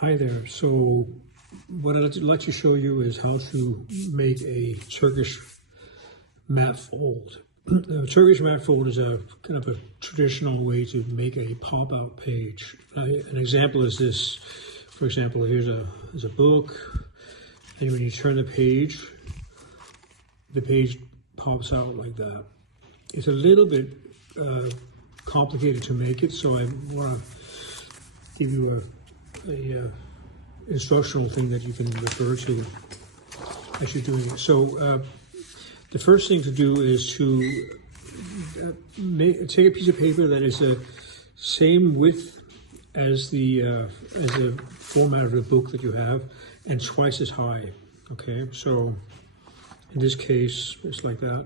Hi there. So what I'd like to show you is how to make a Turkish map fold. A Turkish map fold is a kind of a traditional way to make a pop-out page. An example is this. For example, here's a book, and when you turn the page pops out like that. It's a little bit complicated to make it, so I want to give you a instructional thing that you can refer to as you're doing it. So the first thing to do is to take a piece of paper that is the same width as the format of the book that you have and twice as high. Okay, so in this case it's like that.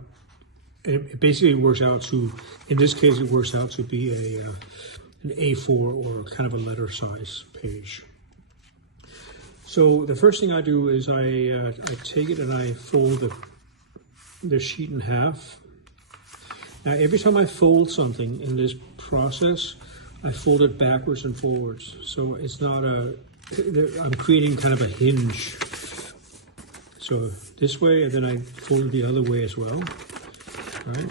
It basically works out to, in this case it works out to be an A4 or kind of a letter size page. So the first thing I do is I take it and I fold the sheet in half. Now every time I fold something in this process, I fold it backwards and forwards. So it's not I'm creating kind of a hinge. So this way, and then I fold it the other way as well, right?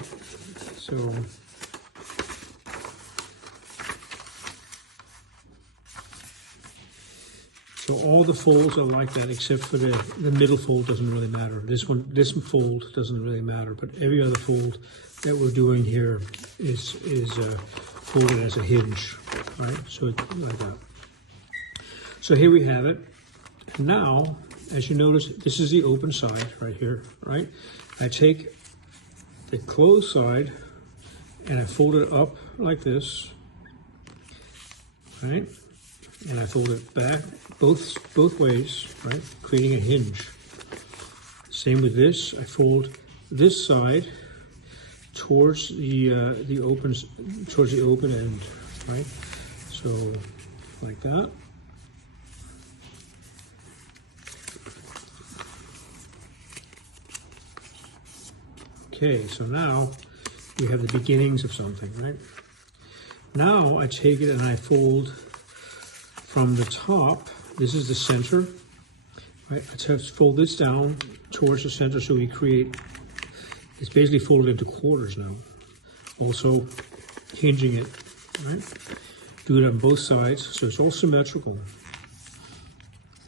So all the folds are like that, except for the middle fold doesn't really matter. This fold doesn't really matter, but every other fold that we're doing here is folded as a hinge, right? So like that. So here we have it. Now, as you notice, this is the open side right here, right? I take the closed side and I fold it up like this, right? And I fold it back both ways, right? Creating a hinge. Same with this. I fold this side towards the open end, right? So like that. Okay, so now we have the beginnings of something, right? Now I take it and I fold from the top. This is the center, right? I just fold this down towards the center, so we create, it's basically folded into quarters now. Also hinging it, right? Do it on both sides, so it's all symmetrical,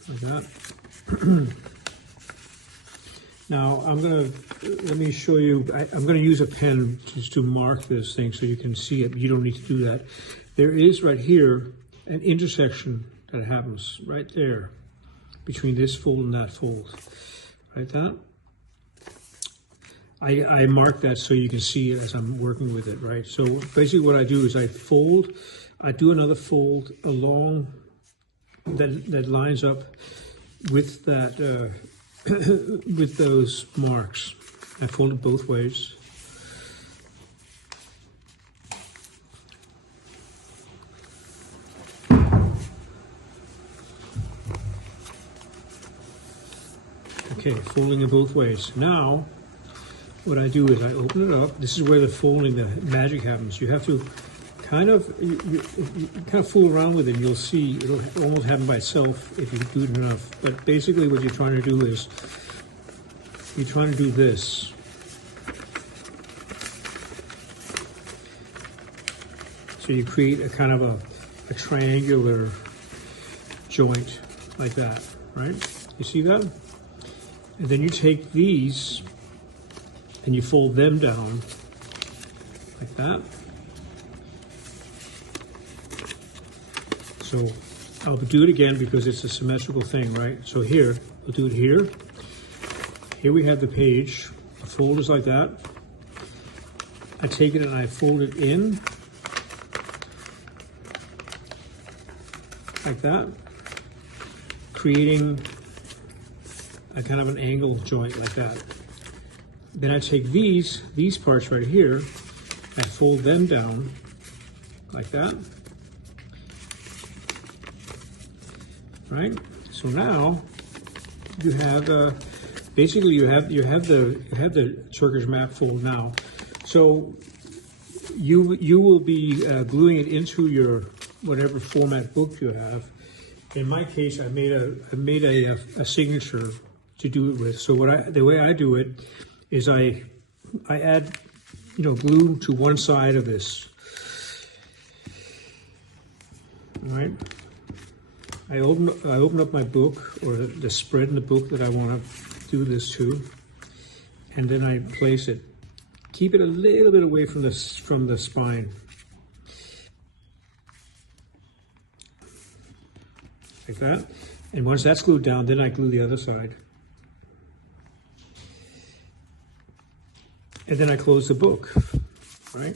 like that. Now let me show you, I'm gonna use a pen just to mark this thing so you can see it, but you don't need to do that. There is right here an intersection that happens right there between this fold and that fold, right? That I mark that so you can see it as I'm working with it, right? So basically what I do is I do another fold along that lines up with that with those marks. I fold it both ways. Okay, folding it both ways. Now, what I do is I open it up. This is where the folding, the magic happens. You have to kind of, you kind of fool around with it. You'll see it'll almost happen by itself if you do it enough. But basically what you're trying to do is, you're trying to do this. So you create a kind of a triangular joint like that, right? You see that? And then you take these and you fold them down like that. So I'll do it again because it's a symmetrical thing, right? So here, we'll do it here. Here we have the page. The fold is like that. I take it and I fold it in like that, creating a kind of an angle joint like that. Then I take these parts right here, I fold them down like that, right? So now you have basically you have the Turkish map fold now. So you will be gluing it into your whatever format book you have, in my case, I made a signature to do it with. So the way I do it is I add, glue to one side of this. All right. I open up my book, or the spread in the book that I want to do this to, and then I place it. Keep it a little bit away from the spine, like that. And once that's glued down, then I glue the other side, and then I close the book. Right.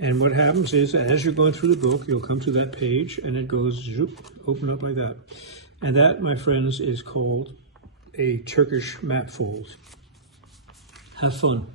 And what happens is, as you're going through the book, you'll come to that page, and it goes zoop, open up like that. And that, my friends, is called a Turkish map fold. Have fun.